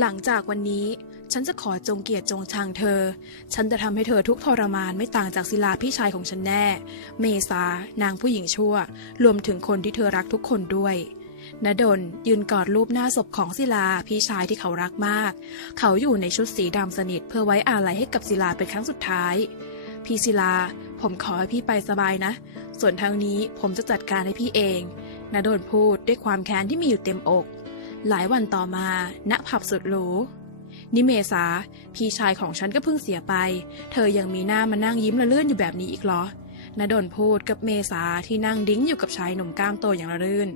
หลังจากวันนี้ฉันจะขอจงเกลียดจงชังเธอฉันจะทำให้เธอทุกข์ทรมานไม่ต่างจากศิลาพี่ชายของฉันแน่เมษานางผู้หญิงชั่วรวมถึงคนที่เธอรักทุกคนด้วยณดลยืนกอดรูปหน้าศพของศิลาพี่ชายที่เขารักมากเขาอยู่ในชุดสีดำสนิทเพื่อไว้อาลัยให้กับศิลาเป็นครั้งสุดท้ายพี่ศิลาผมขอให้พี่ไปสบายนะส่วนทางนี้ผมจะจัดการให้พี่เองณดลพูดด้วยความแค้นที่มีอยู่เต็มอกหลายวันต่อมาณผับสุดหรูนี่เมษาพี่ชายของฉันก็เพิ่งเสียไปเธอยังมีหน้ามานั่งยิ้มละเลื่อนอยู่แบบนี้อีกเหรอณดลพูดกับเมษาที่นั่งดิ้งอยู่กับชายหนุ่มกล้ามโตอย่างละลื่น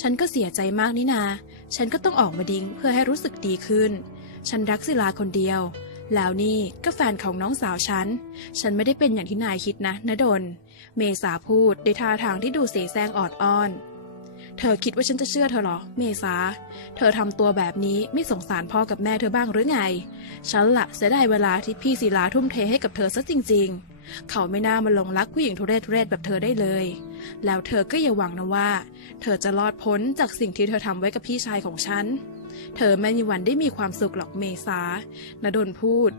ฉันก็เสียใจมากนี่นาฉันก็ต้องออกมาดิ้งเพื่อให้รู้สึกดีขึ้นฉันรักศิลาคนเดียวแล้วนี่ก็แฟนของน้องสาวฉันไม่ได้เป็นอย่างที่นายคิดนะณดลเมษาพูดด้วยท่าทางที่ดูเสแสร้งออดอ้อนเธอคิดว่าฉันจะเชื่อเธอเหรอเมษาเธอทำตัวแบบนี้ไม่สงสารพ่อกับแม่เธอบ้างหรือไงฉันละเสียดายเวลาที่พี่ศิลาทุ่มเทให้กับเธอซะจริงๆเขาไม่น่ามาหลงรักผู้หญิงทุเรศแบบเธอได้เลยแล้วเธอก็อย่าหวังนะว่าเธอจะรอดพ้นจากสิ่งที่เธอทำไว้กับพี่ชายของฉันเธอไม่มีวันได้มีความสุขหรอกเมษาณดลพูด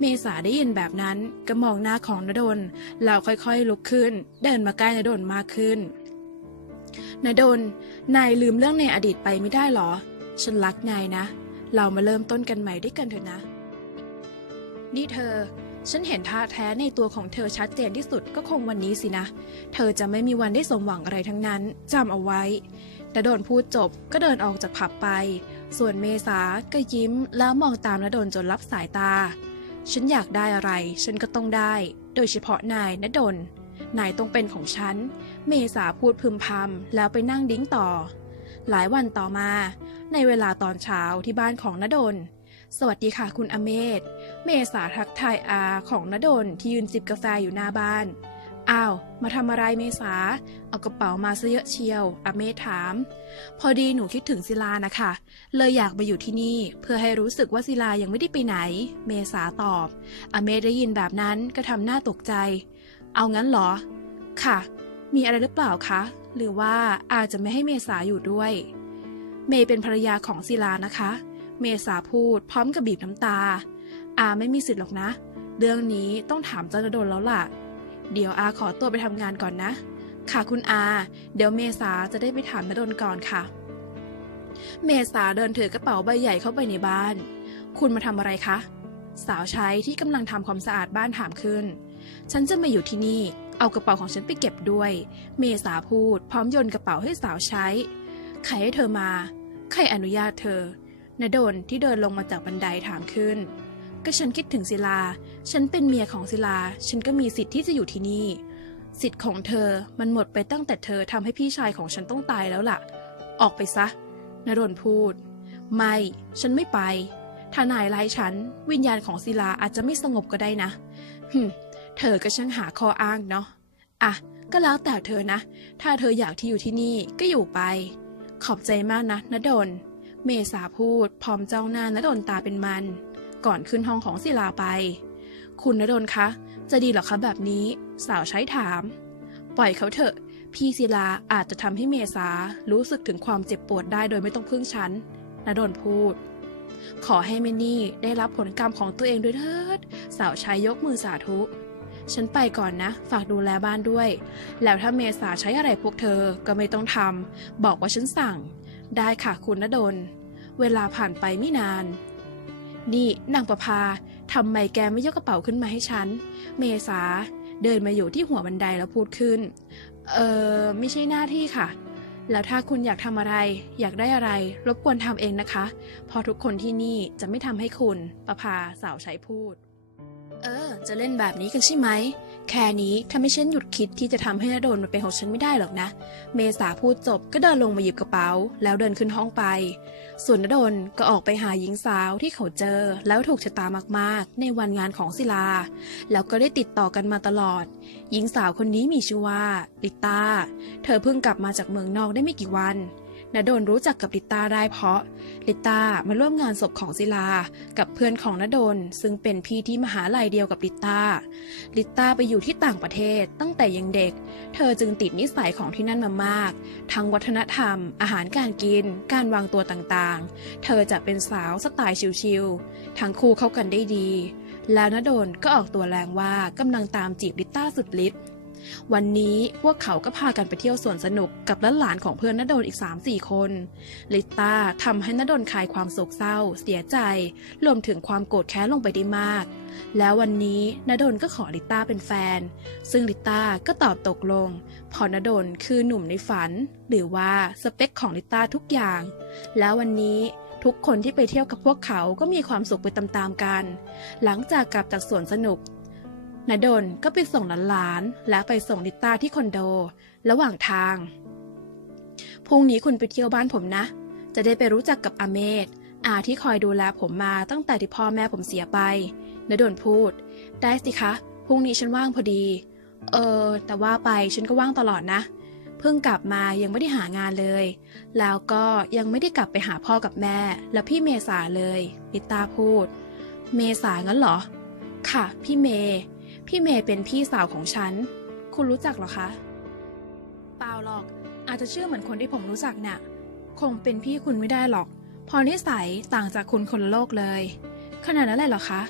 เมษาได้ยินแบบนั้นก็มองหน้าของณดลแล้วค่อยๆลุกขึ้นเดินมาใกล้ณดลมากขึ้นณดลนายลืมเรื่องในอดีตไปไม่ได้หรอฉันรักนายนะเรามาเริ่มต้นกันใหม่ด้วยกันเถอะนะนี่เธอฉันเห็นท่าแท้ในตัวของเธอชัดเจนที่สุดก็คงวันนี้สินะเธอจะไม่มีวันได้สมหวังอะไรทั้งนั้นจำเอาไว้ณดลพูดจบก็เดินออกจากผับไปส่วนเมษาก็ยิ้มแล้วมองตามณดลจนลับสายตาฉันอยากได้อะไรฉันก็ต้องได้โดยเฉพาะนายณดลนายต้องเป็นของฉันเมษาพูดพึมพำแล้วไปนั่งดิ้งต่อหลายวันต่อมาในเวลาตอนเช้าที่บ้านของณดลสวัสดีค่ะคุณอเมธเมษาทักทายอาของณดลที่ยืนจิบกาแฟอยู่หน้าบ้านอ้าวมาทำอะไรเมษาเอากระเป๋ามาซะเยอะเชียวอเมธถามพอดีหนูคิดถึงศิลานะคะเลยอยากมาอยู่ที่นี่เพื่อให้รู้สึกว่าศิลายังไม่ได้ไปไหนเมษาตอบอเมธได้ยินแบบนั้นก็ทำหน้าตกใจเอางั้นเหรอค่ะมีอะไรหรือเปล่าคะหรือว่าอาจจะไม่ให้เมษาอยู่ด้วยเมย์เป็นภรรยาของศิลานะคะเมษาพูดพร้อมกับบีบน้ำตาอาไม่มีสิทธิ์หรอกนะเรื่องนี้ต้องถามเจ้าณดลแล้วล่ะเดี๋ยวอาขอตัวไปทำงานก่อนนะค่ะคุณอาเดี๋ยวเมษาจะได้ไปถามณดลก่อนค่ะเมษาเดินถือกระเป๋าใบใหญ่เข้าไปในบ้านคุณมาทำอะไรคะสาวใช้ที่กำลังทำความสะอาดบ้านถามขึ้นฉันจะมาอยู่ที่นี่เอากระเป๋าของฉันไปเก็บด้วยเมษาพูดพร้อมโยนกระเป๋าให้สาวใช้ใครให้เธอมาใครอนุญาตเธอณดลที่เดินลงมาจากบันไดถามขึ้นก็ฉันคิดถึงศิลาฉันเป็นเมียของศิลาฉันก็มีสิทธิ์ที่จะอยู่ที่นี่สิทธิ์ของเธอมันหมดไปตั้งแต่เธอทำให้พี่ชายของฉันต้องตายแล้วล่ะออกไปซะณดลพูดไม่ฉันไม่ไปถ้านายไล่ฉันวิญญาณของศิลาอาจจะไม่สงบก็ได้นะเธอก็ช่างหาข้ออ้างเนาะอ่ะก็แล้วแต่เธอนะถ้าเธออยากที่อยู่ที่นี่ก็อยู่ไปขอบใจมากนะณดลเมษาพูดพร้อมจ้องหน้าณดลตาเป็นมันก่อนขึ้นห้องของศิลาไปคุณณดลคะจะดีเหรอคะแบบนี้สาวใช้ถามปล่อยเขาเถอะพี่ศิลาอาจจะทำให้เมษารู้สึกถึงความเจ็บปวดได้โดยไม่ต้องพึ่งฉันณดลพูดขอให้เมนี่ได้รับผลกรรมของตัวเองด้วยเถิดสาวใช้ยกมือสาธุฉันไปก่อนนะฝากดูแลบ้านด้วยแล้วถ้าเมษาใช้อะไรพวกเธอก็ไม่ต้องทำบอกว่าฉันสั่งได้ค่ะคุณณดลเวลาผ่านไปไม่นานนี่นางประภาทำไมแกไม่ยกกระเป๋าขึ้นมาให้ฉันเมษาเดินมาอยู่ที่หัวบันไดแล้วพูดขึ้นไม่ใช่หน้าที่ค่ะแล้วถ้าคุณอยากทำอะไรอยากได้อะไรรบกวนทำเองนะคะเพราะทุกคนที่นี่จะไม่ทำให้คุณประภาสาวใช้พูดจะเล่นแบบนี้กันใช่ไหมแค่นี้ถ้าไม่ฉันหยุดคิดที่จะทำให้ณดลมันเป็นของฉันไม่ได้หรอกนะเมษาพูดจบก็เดินลงมาหยิบกระเป๋าแล้วเดินขึ้นห้องไปส่วนณดลก็ออกไปหาหญิงสาวที่เขาเจอแล้วถูกชะตามากๆในวันงานของศิลาแล้วก็ได้ติดต่อกันมาตลอดหญิงสาวคนนี้มีชื่อว่าลิต้าเธอเพิ่งกลับมาจากเมืองนอกได้ไม่กี่วัน ณดลรู้จักกับลิต้าได้เพราะลิต้ามาร่วมงานศพของศิลากับเพื่อนของณดลซึ่งเป็นพี่ที่มหาลัยเดียวกับลิต้าไปอยู่ที่ต่างประเทศตั้งแต่ยังเด็กเธอจึงติดนิสัยของที่นั่นมามากทั้งวัฒนธรรมอาหารการกินการวางตัวต่างๆเธอจะเป็นสาวสไตล์ชิลๆทั้งคู่เข้ากันได้ดีแล้วณดลก็ออกตัวแรงว่ากำลังตามจีบลิต้าสุดฤทธิ์วันนี้พวกเขาก็พากันไปเที่ยวสวนสนุกกับหลานๆของเพื่อนณดลอีก 3-4 คนลิต้าทำให้ณดลคลายความโศกเศร้าเสียใจรวมถึงความโกรธแค้นลงไปได้มากแล้ววันนี้ณดลก็ขอลิต้าเป็นแฟนซึ่งลิต้าก็ตอบตกลงเพราะณดลคือหนุ่มในฝันหรือว่าสเปคของลิต้าทุกอย่างแล้ววันนี้ทุกคนที่ไปเที่ยวกับพวกเขาก็มีความสุขไปตามๆกันหลังจากกลับจากสวนสนุกณดลก็ไปส่งหลานๆและไปส่งลิต้าที่คอนโดระหว่างทางพรุ่งนี้คุณไปเที่ยวบ้านผมนะจะได้ไปรู้จักกับอาเมธที่คอยดูแลผมมาตั้งแต่ที่พ่อแม่ผมเสียไปณดลพูดได้สิคะพรุ่งนี้ฉันว่างพอดีแต่ว่าไปฉันก็ว่างตลอดนะเพิ่งกลับมายังไม่ได้หางานเลยแล้วก็ยังไม่ได้กลับไปหาพ่อกับแม่และพี่เมษาเลยลิต้าพูดเมษางั้นเหรอค่ะพี่เมย์เป็นพี่สาวของฉันคุณรู้จักเหรอคะเปล่าหรอกอาจจะเชื่อเหมือนคนที่ผมรู้จักน่ะคงเป็นพี่คุณไม่ได้หรอกพอนิสัยต่างจากคุณคนละโลกเลยขนาดนั้นเลยเหรอคะ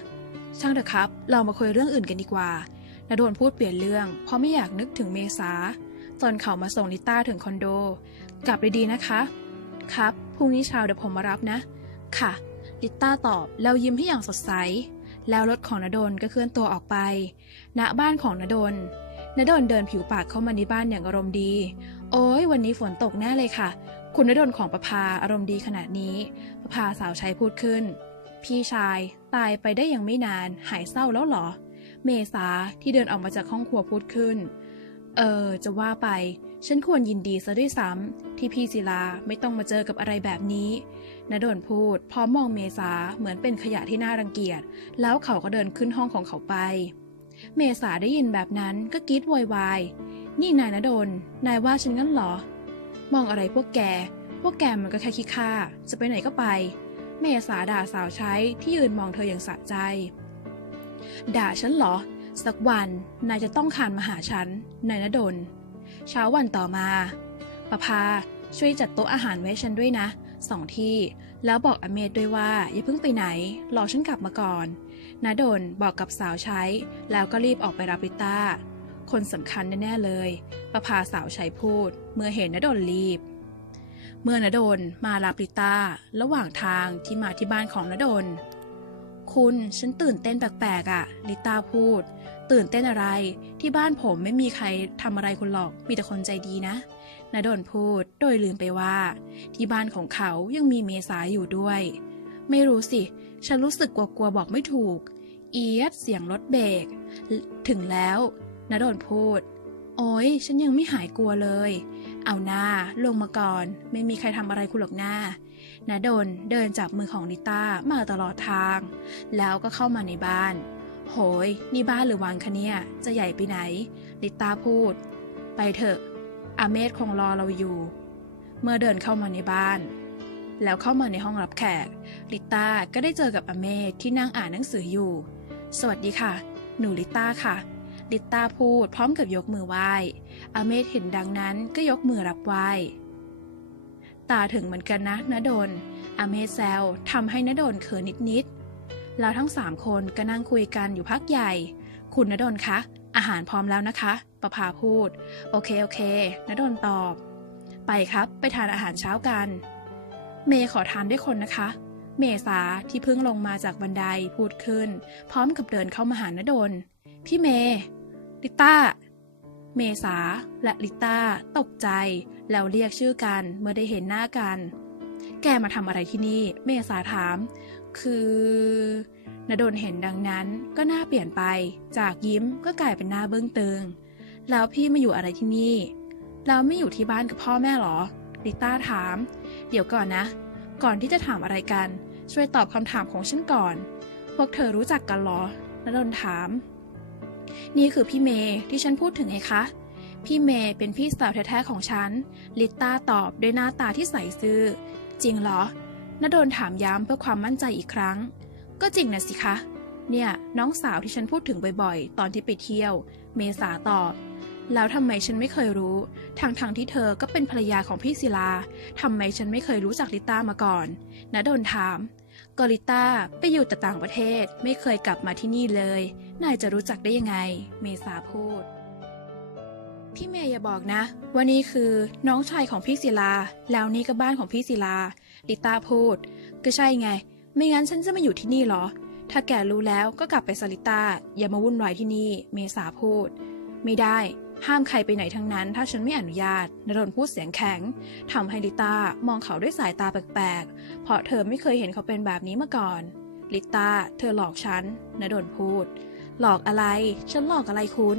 ช่างเถอะครับเรามาคุยเรื่องอื่นกันดีกว่าณดลพูดเปลี่ยนเรื่องเพราะไม่อยากนึกถึงเมษาตอนเขามาส่งลิต้าถึงคอนโดกลับดีๆนะคะครับพรุ่งนี้เช้าเดี๋ยวผมมารับนะค่ะลิต้าตอบแล้วยิ้มให้อย่างสดใสแล้วรถของณดลก็เคลื่อนตัวออกไปณบ้านของณดลเดินผิวปากเข้ามาในบ้านอย่างอารมณ์ดีโอ้ยวันนี้ฝนตกแน่เลยค่ะคุณณดลของประภาอารมณ์ดีขนาดนี้ประภาสาวใช้พูดขึ้นพี่ชายตายไปได้ยังไม่นานหายเศร้าแล้วเหรอเมษาที่เดินออกมาจากห้องครัวพูดขึ้นจะว่าไปฉันควรยินดีซะด้วยซ้ำที่พี่ศิลาไม่ต้องมาเจอกับอะไรแบบนี้ณดลพูดพร้อมมองเมษาเหมือนเป็นขยะที่น่ารังเกียจแล้วเขาก็เดินขึ้นห้องของเขาไปเมษาได้ยินแบบนั้นก็กรี๊ดโวยวายนี่นายณดลนายว่าฉันงั้นเหรอมองอะไรพวกแกมันก็แค่ขี้ข้าจะไปไหนก็ไปเมษาด่าสาวใช้ที่ยืนมองเธออย่างสะใจด่าฉันเหรอสักวันนายจะต้องคานมาหาฉันนายณดลเช้าวันต่อมาประภาช่วยจัดโต๊ะอาหารไว้ฉันด้วยนะ2 ที่แล้วบอกอเมธด้วยว่าอย่าเพิ่งไปไหนรอฉันกลับมาก่อนณดลบอกกับสาวใช้แล้วก็รีบออกไปรับลิต้าคนสำคัญแน่ๆเลยประภาสาวใช้พูดเมื่อเห็นณดลรีบเมื่อณดลมารับลิต้าระหว่างทางที่มาที่บ้านของณดลคุณฉันตื่นเต้นแปลกๆลิต้าพูดตื่นเต้นอะไรที่บ้านผมไม่มีใครทำอะไรคุณหรอกมีแต่คนใจดีนะณดลพูดโดยลืมไปว่าที่บ้านของเขายังมีเมษาอยู่ด้วยไม่รู้สิฉันรู้สึกกลัวๆบอกไม่ถูกเอี๊ยดเสียงรถเบรกถึงแล้วณดลพูดโอ๊ยฉันยังไม่หายกลัวเลยเอาหน้าลงมาก่อนไม่มีใครทำอะไรคุณหรอกหน้าณดลเดินจับมือของลิต้ามาตลอดทางแล้วก็เข้ามาในบ้านโหยนี่บ้านหรือวังคะเนี่ยจะใหญ่ไปไหนลิต้าพูดไปเถอะอาเมธคงรอเราอยู่เมื่อเดินเข้ามาในบ้านแล้วเข้ามาในห้องรับแขกลิต้าก็ได้เจอกับอาเมธที่นั่งอ่านหนังสืออยู่สวัสดีค่ะหนูลิต้าค่ะลิต้าพูดพร้อมกับยกมือไหว้อาเมธเห็นดังนั้นก็ยกมือรับไหว้ตาถึงเหมือนกันนะณดลอาเมธแซวทำให้ณดลเขินนิดๆแล้วทั้ง3 คนก็นั่งคุยกันอยู่พักใหญ่คุณณดลคะอาหารพร้อมแล้วนะคะประภาพูดโอเคณดลตอบไปครับไปทานอาหารเช้ากันเมย์ขอทานด้วยคนนะคะเมษาที่เพิ่งลงมาจากบันไดพูดขึ้นพร้อมกับเดินเข้ามาหาณดลพี่เมย์ลิต้าเมษาและลิต้าตกใจแล้วเรียกชื่อกันเมื่อได้เห็นหน้ากันแกมาทำอะไรที่นี่เมษาถามคือณดลเห็นดังนั้นก็หน้าเปลี่ยนไปจากยิ้มก็กลายเป็นหน้าเบื้องตึงแล้วพี่มาอยู่อะไรที่นี่แล้วไม่อยู่ที่บ้านกับพ่อแม่หรอลิต้าถามเดี๋ยวก่อนนะก่อนที่จะถามอะไรกันช่วยตอบคำถามของฉันก่อนพวกเธอรู้จักกันหรอณดลถามนี่คือพี่เมย์ที่ฉันพูดถึงไงคะ พี่เมย์เป็นพี่สาวแท้ๆของฉันลิต้าตอบด้วยหน้าตาที่ใสซื่อจริงเหรอณดลถามย้ำเพื่อความมั่นใจอีกครั้งก็จริงนะสิคะเนี่ยน้องสาวที่ฉันพูดถึงบ่อยๆตอนที่ไปเที่ยวเมษาตอบแล้วทำไมฉันไม่เคยรู้ทั้งที่เธอก็เป็นภรรยาของพี่ศิลาทำไมฉันไม่เคยรู้จักลิต้ามาก่อนณดลถามก็ลิต้าไปอยู่แต่ต่างประเทศไม่เคยกลับมาที่นี่เลยนายจะรู้จักได้ยังไงเมษาพูดพี่เมย์อย่าบอกนะว่านี่คือน้องชายของพี่ศิลาแล้วนี่ก็บ้านของพี่ศิลาลิต้าพูดก็ใช่ไงไม่งั้นฉันจะมาอยู่ที่นี่หรอถ้าแกรู้แล้วก็กลับไปซาลิต้าอย่ามาวุ่นวายที่นี่เมษาพูดไม่ได้ห้ามใครไปไหนทั้งนั้นถ้าฉันไม่อนุญาตณดลพูดเสียงแข็งทำให้ลิต้ามองเขาด้วยสายตาแปลกๆเพราะเธอไม่เคยเห็นเขาเป็นแบบนี้มาก่อนลิต้าเธอหลอกฉันณดลพูดหลอกอะไรฉันหลอกอะไรคุณ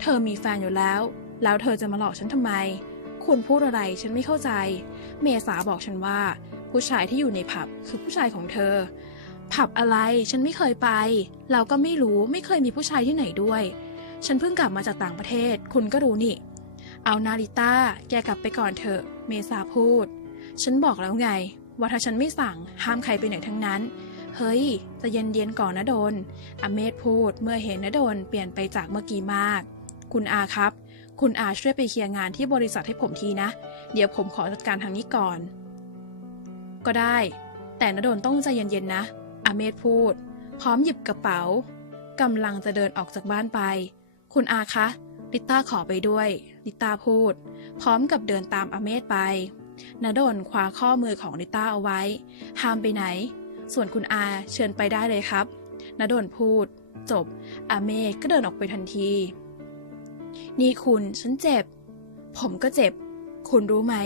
เธอมีแฟนอยู่แล้วเธอจะมาหลอกฉันทำไมคุณพูดอะไรฉันไม่เข้าใจเมษาบอกฉันว่าผู้ชายที่อยู่ในผับคือผู้ชายของเธอผับอะไรฉันไม่เคยไปเราก็ไม่รู้ไม่เคยมีผู้ชายที่ไหนด้วยฉันเพิ่งกลับมาจากต่างประเทศคุณก็รู้นี่เอานาริต้าแกกลับไปก่อนเถอะเมษาพูดฉันบอกแล้วไงว่าถ้าฉันไม่สั่งห้ามใครไปไหนทั้งนั้นเฮ้ยจะเย็นๆก่อนนะโดนอเมธพูดเมื่อเห็นนะโดนเปลี่ยนไปจากเมื่อกี้มากคุณอาครับคุณอาช่วยไปเคลียร์งานที่บริษัทให้ผมทีนะเดี๋ยวผมขอจัดการทางนี้ก่อนก็ได้แต่ณดลต้องใจเย็นๆนะอเมธพูดพร้อมหยิบกระเป๋ากำลังจะเดินออกจากบ้านไปคุณอาคะลิต้าขอไปด้วยลิต้าพูดพร้อมกับเดินตามอเมธไปณดลคว้าข้อมือของลิต้าเอาไว้ห้ามไปไหนส่วนคุณอาเชิญไปได้เลยครับณดลพูดจบอเมธก็เดินออกไปทันทีนี่คุณฉันเจ็บผมก็เจ็บคุณรู้ไหม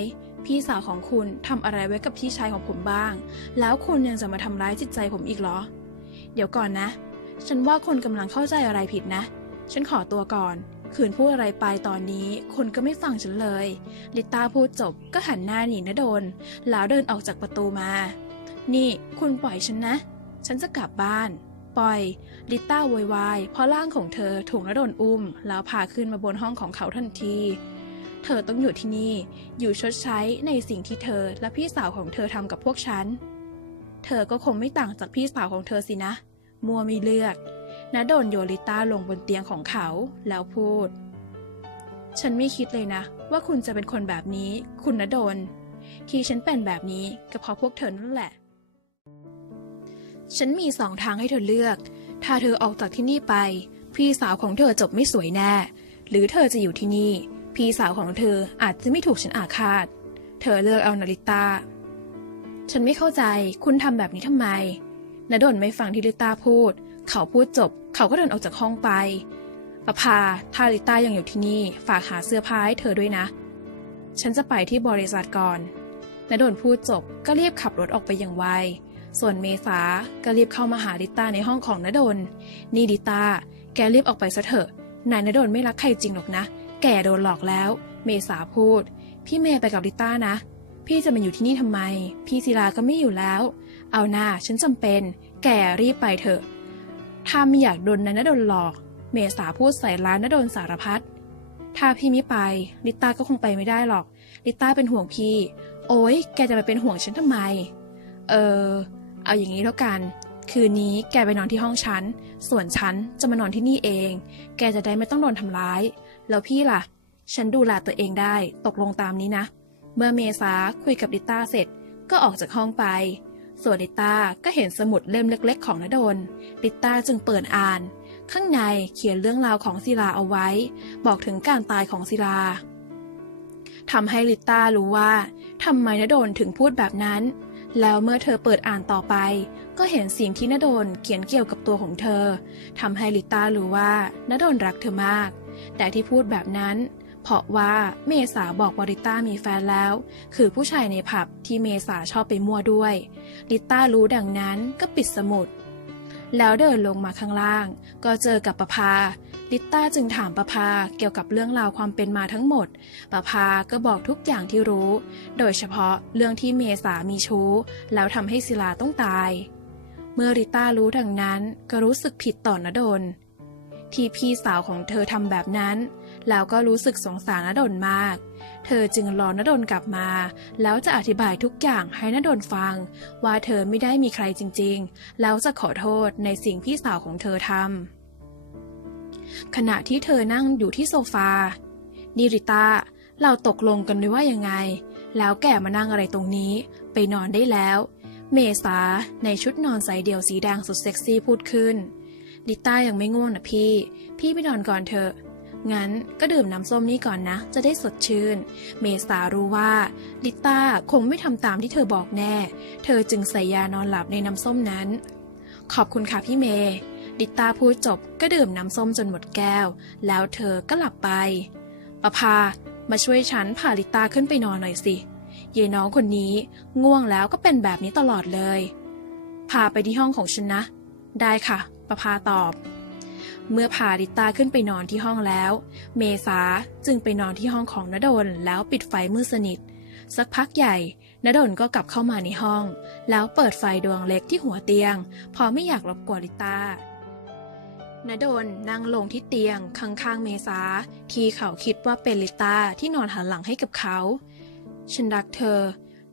พี่สาวของคุณทำอะไรไว้กับพี่ชายของผมบ้างแล้วคุณยังจะมาทำร้ายจิตใจผมอีกเหรอเดี๋ยวก่อนนะฉันว่าคนกำลังเข้าใจอะไรผิดนะฉันขอตัวก่อนคืนพูดอะไรไปตอนนี้คุณก็ไม่ฟังฉันเลยลิต้าพูดจบก็หันหน้าหนีณดลแล้วเดินออกจากประตูมานี่คุณปล่อยฉันนะฉันจะกลับบ้านปล่อยลิต้าโวยวายเพราะร่างของเธอถูกณดลอุ้มแล้วพาขึ้นมาบนห้องของเขาทันทีเธอต้องอยู่ที่นี่อยู่ชดใช้ในสิ่งที่เธอและพี่สาวของเธอทำกับพวกฉันเธอก็คงไม่ต่างจากพี่สาวของเธอสินะมัวมีเลือดณดลโยนลิต้าลงบนเตียงของเขาแล้วพูดฉันไม่คิดเลยนะว่าคุณจะเป็นคนแบบนี้คุณณดลที่ฉันเป็นแบบนี้ก็เพราะพวกเธอนั่นแหละฉันมี2 ทางให้เธอเลือกถ้าเธอออกจากที่นี่ไปพี่สาวของเธอจบไม่สวยแน่หรือเธอจะอยู่ที่นี่พี่สาวของเธออาจจะไม่ถูกฉันอาฆาตเธอเลือกเอานาริต้าฉันไม่เข้าใจคุณทำแบบนี้ทำไมณดลไม่ฟังที่ลิต้าพูดเขาพูดจบเขาก็เดินออกจากห้องไปประภาถ้าลิต้ายังอยู่ที่นี่ฝากหาเสื้อผ้าให้เธอด้วยนะฉันจะไปที่บริษัทก่อนณดลพูดจบก็รีบขับรถออกไปอย่างไวส่วนเมษาก็รีบเข้ามาหาลิต้าในห้องของณดลนี่ลิต้าแกรีบออกไปซะเถอะนายณดลไม่รักใครจริงหรอกนะแกโดนหลอกแล้วเมษาพูดพี่เมย์ไปกับลิต้านะพี่จะมาอยู่ที่นี่ทำไมพี่ศิลาก็ไม่อยู่แล้วเอาหน้าฉันจำเป็นแกรีบไปเถอะถ้าไม่อยากโดนนายณดลหลอกเมษาพูดใส่ร้านณดลสารพัดถ้าพี่ไม่ไปลิต้าก็คงไปไม่ได้หรอกลิต้าเป็นห่วงพี่โอ๊ยแกจะไปเป็นห่วงฉันทำไมเอาอย่างนี้แล้วกันคืนนี้แกไปนอนที่ห้องฉันส่วนฉันจะมานอนที่นี่เองแกจะได้ไม่ต้องโดนทำร้ายแล้วพี่ล่ะฉันดูแลตัวเองได้ตกลงตามนี้นะเมื่อเมษาคุยกับลิต้าเสร็จก็ออกจากห้องไปส่วนลิต้าก็เห็นสมุดเล่มเล็กๆของณดลลิต้าจึงเปิดอ่านข้างในเขียนเรื่องราวของศิลาเอาไว้บอกถึงการตายของศิลาทำให้ลิต้ารู้ว่าทำไมณดลถึงพูดแบบนั้นแล้วเมื่อเธอเปิดอ่านต่อไปก็เห็นสิ่งที่ณดลเขียนเกี่ยวกับตัวของเธอทำให้ลิต้ารู้ว่าณดลรักเธอมากแต่ที่พูดแบบนั้นเพราะว่าเมษาบอกว่าลิต้ามีแฟนแล้วคือผู้ชายในผับที่เมษาชอบไปมั่วด้วยลิต้ารู้ดังนั้นก็ปิดสมุดแล้วเดินลงมาข้างล่างก็เจอกับประภาลิต้าจึงถามประภาเกี่ยวกับเรื่องราวความเป็นมาทั้งหมดประภาก็บอกทุกอย่างที่รู้โดยเฉพาะเรื่องที่เมษามีชู้แล้วทำให้ศิลาต้องตายเมื่อลิต้ารู้ดังนั้นก็รู้สึกผิดต่อณดลที่พี่สาวของเธอทำแบบนั้น แล้วก็รู้สึกสงสารณดลมาก เธอจึงรอณดลกลับมาแล้วจะอธิบายทุกอย่างให้ณดลฟังว่าเธอไม่ได้มีใครจริงๆแล้วจะขอโทษในสิ่งพี่สาวของเธอทำขณะที่เธอนั่งอยู่ที่โซฟานิริตาเราตกลงกันไว้ว่ายังไงแล้วแกมานั่งอะไรตรงนี้ไปนอนได้แล้วเมษาในชุดนอนสายเดี่ยวสีแดงสุดเซ็กซี่พูดขึ้นลิต้ายังไม่ง่วงนะพี่ไปนอนก่อนเถอะงั้นก็ดื่มน้ำส้มนี้ก่อนนะจะได้สดชื่นเมษารู้ว่าลิต้าคงไม่ทำตามที่เธอบอกแน่เธอจึงใส่ยานอนหลับในน้ำส้มนั้นขอบคุณค่ะพี่เมย์ลิต้าพูดจบก็ดื่มน้ำส้มจนหมดแก้วแล้วเธอก็หลับไปประภามาช่วยฉันพาลิต้าขึ้นไปนอนหน่อยสิยายน้องคนนี้ง่วงแล้วก็เป็นแบบนี้ตลอดเลยพาไปที่ห้องของฉันนะได้ค่ะประภาตอบเมื่อพาลิต้าขึ้นไปนอนที่ห้องแล้วเมษาจึงไปนอนที่ห้องของณดลแล้วปิดไฟมืดสนิทสักพักใหญ่ณดลก็กลับเข้ามาในห้องแล้วเปิดไฟดวงเล็กที่หัวเตียงเพราะไม่อยากรบกวนลิต้าณดลนั่งลงที่เตียงข้างๆเมษาที่เขาคิดว่าเป็นลิต้าที่นอนหันหลังให้กับเขาฉันรักเธอ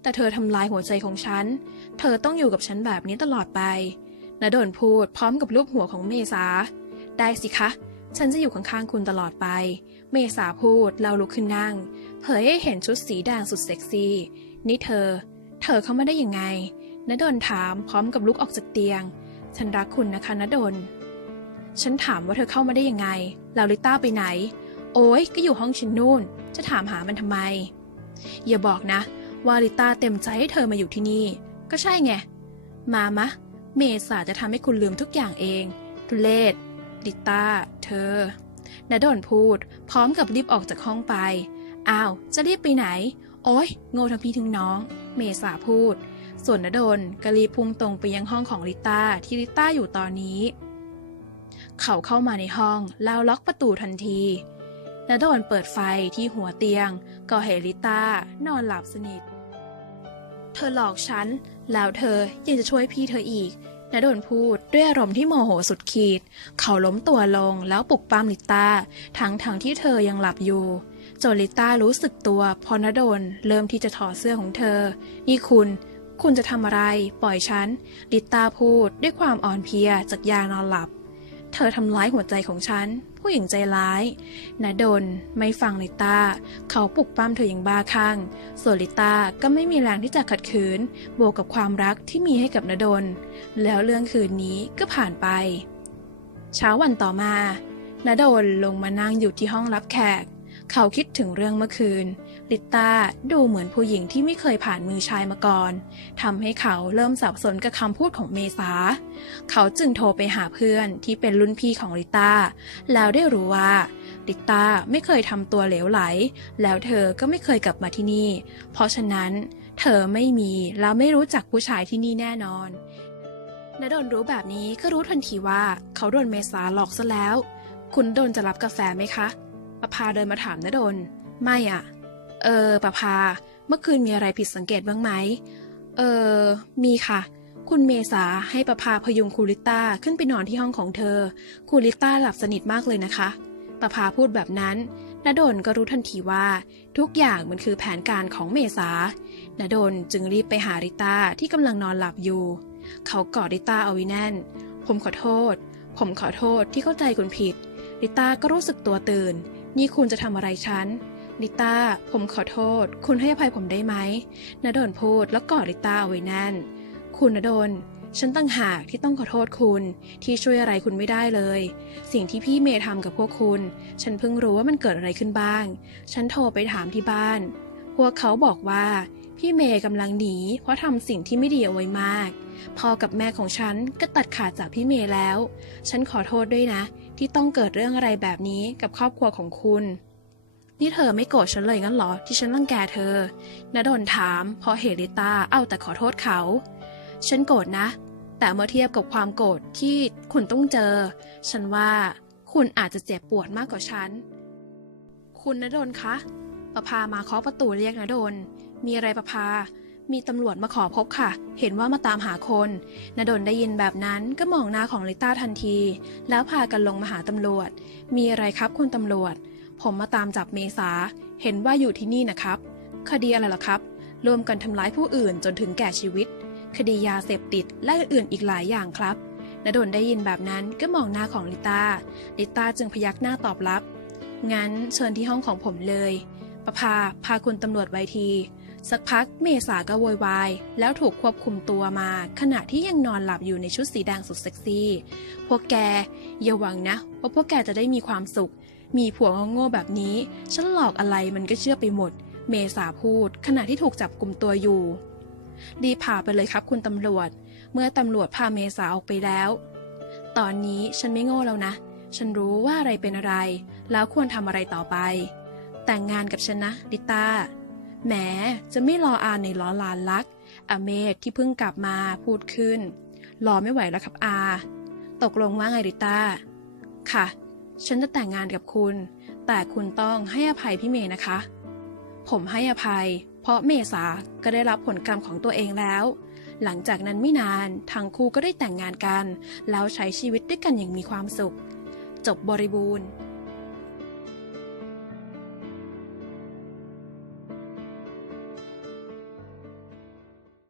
แต่เธอทำลายหัวใจของฉันเธอต้องอยู่กับฉันแบบนี้ตลอดไปณดลพูดพร้อมกับลูบหัวของเมษาได้สิคะฉันจะอยู่ข้างๆคุณตลอดไปเมษาพูดแล้วลุกขึ้นนั่งเผยให้เห็นชุดสีแดงสุดเซ็กซี่นี่เธอเข้ามาได้ยังไงณดลถามพร้อมกับลุกออกจากเตียงฉันรักคุณนะคะณดลฉันถามว่าเธอเข้ามาได้ยังไงแล้วลิต้าไปไหนโอ๊ยก็อยู่ห้องฉันนู่นจะถามหามันทำไมอย่าบอกนะว่าลิต้าเต็มใจให้เธอมาอยู่ที่นี่ก็ใช่ไงมะเมษาจะทำให้คุณลืมทุกอย่างเองทุเลศลิต้าเธอณดลพูดพร้อมกับรีบออกจากห้องไปอ้าวจะรีบไปไหนโอ๊ยโง่ทั้งพี่ทั้งน้องเมษาพูดส่วนณดลก็รีบพุ่งตรงไปยังห้องของลิต้าที่ลิต้าอยู่ตอนนี้เขาเข้ามาในห้องแล้วล็อกประตูทันทีณดลเปิดไฟที่หัวเตียงก็เห็นลิต้านอนหลับสนิทเธอหลอกฉันแล้วเธอยังจะช่วยพี่เธออีกณดลพูดด้วยอารมณ์ที่โมโหสุดขีดเขาล้มตัวลงแล้วปลุกปล้ำลิต้าทั้งที่เธอยังหลับอยู่จนลิต้ารู้สึกตัวพอณดลเริ่มที่จะถอดเสื้อของเธอนี่คุณจะทำอะไรปล่อยฉันลิต้าพูดด้วยความอ่อนเพลียจากยานอนหลับเธอทำร้ายหัวใจของฉันผู้หญิงใจร้ายณดลไม่ฟังลิต้าเขาปลุกปั้มเธออย่างบ้าคลั่งส่วนลิต้าก็ไม่มีแรงที่จะขัดขืนบวกกับความรักที่มีให้กับณดลแล้วเรื่องคืนนี้ก็ผ่านไปเช้าวันต่อมาณดลลงมานั่งอยู่ที่ห้องรับแขกเขาคิดถึงเรื่องเมื่อคืนลิต้าดูเหมือนผู้หญิงที่ไม่เคยผ่านมือชายมาก่อนทำให้เขาเริ่มสับสนกับคำพูดของเมษาเขาจึงโทรไปหาเพื่อนที่เป็นรุ่นพี่ของลิต้าแล้วได้รู้ว่าลิต้าไม่เคยทำตัวเหลวไหลแล้วเธอก็ไม่เคยกลับมาที่นี่เพราะฉะนั้นเธอไม่มีแล้วไม่รู้จักผู้ชายที่นี่แน่นอนณดลรู้แบบนี้ก็รู้ทันทีว่าเขาโดนเมษาหลอกซะแล้วคุณณดลจะรับกาแฟไหมคะประภาเดินมาถามณดลไม่อ่ะประภาเมื่อคืนมีอะไรผิดสังเกตบ้างไหมมีค่ะคุณเมษาให้ประภาพยุงคูลิต้าขึ้นไปนอนที่ห้องของเธอคูลิต้าหลับสนิทมากเลยนะคะประภาพูดแบบนั้นณดลก็รู้ทันทีว่าทุกอย่างมันคือแผนการของเมษาณดลจึงรีบไปหาริต้าที่กำลังนอนหลับอยู่เขากอดริต้าเอาไว้แน่นผมขอโทษที่เข้าใจคุณผิดริต้าก็รู้สึกตัวตื่นนี่คุณจะทำอะไรฉันลิต้าผมขอโทษคุณให้อภัยผมได้ไหมณดลพูดแล้วกอดลิต้าเอาไว้แน่นคุณณดลฉันตั้งหากที่ต้องขอโทษคุณที่ช่วยอะไรคุณไม่ได้เลยสิ่งที่พี่เมย์ทำกับพวกคุณฉันเพิ่งรู้ว่ามันเกิดอะไรขึ้นบ้างฉันโทรไปถามที่บ้านพวกเขาบอกว่าพี่เมย์กำลังหนีเพราะทำสิ่งที่ไม่ดีเอาไว้มากพ่อกับแม่ของฉันก็ตัดขาดจากพี่เมย์แล้วฉันขอโทษด้วยนะที่ต้องเกิดเรื่องอะไรแบบนี้กับครอบครัวของคุณนี่เธอไม่โกรธฉันเลยงั้นหรอที่ฉันรังแกเธอณดลถามพอเฮลิต้าเอาแต่ขอโทษเขาฉันโกรธนะแต่เมื่อเทียบกับความโกรธที่คุณต้องเจอฉันว่าคุณอาจจะเจ็บปวดมากกว่าฉันคุณณดลคะประภามาเคาะประตูเรียกณดลมีอะไรประภามีตำรวจมาขอพบค่ะเห็นว่ามาตามหาคนณดลได้ยินแบบนั้นก็มองหน้าของลิต้าทันทีแล้วพากันลงมาหาตำรวจมีอะไรครับคุณตำรวจ ผมมาตามจับเมษาเห็นว่าอยู่ที่นี่นะครับคดีอะไรล่ะครับร่วมกันทำร้ายผู้อื่นจนถึงแก่ชีวิตคดียาเสพติดและอื่นๆอีกหลายอย่างครับณดลได้ยินแบบนั้นก็มองหน้าของลิต้าจึงพยักหน้าตอบรับงั้นเชิญที่ห้องของผมเลยประภาพาคุณตำรวจไว้ทีสักพักเมษาก็โวยวายแล้วถูกควบคุมตัวมาขณะที่ยังนอนหลับอยู่ในชุดสีแดงสุดเซ็กซี่พวกแกอย่าหวังนะว่าพวกแกจะได้มีความสุขมีผัวโง่ๆแบบนี้ฉันหลอกอะไรมันก็เชื่อไปหมดเมษาพูดขณะที่ถูกจับกุมตัวอยู่รีบพาไปเลยครับคุณตำรวจเมื่อตำรวจพาเมษาออกไปแล้วตอนนี้ฉันไม่โง่แล้วนะฉันรู้ว่าอะไรเป็นอะไรแล้วควรทำอะไรต่อไปแต่งงานกับฉันนะลิต้าแหมจะไม่รออาในล้อลานลักอเมธที่เพิ่งกลับมาพูดขึ้นรอไม่ไหวแล้วครับอาตกลงว่าไงลิต้าค่ะฉันจะแต่งงานกับคุณแต่คุณต้องให้อภัยพี่เมย์นะคะผมให้อภัยเพราะเมษาก็ได้รับผลกรรมของตัวเองแล้วหลังจากนั้นไม่นานทั้งคู่ก็ได้แต่งงานกันแล้วใช้ชีวิตด้วยกันอย่างมีความสุขจบบริบูรณ์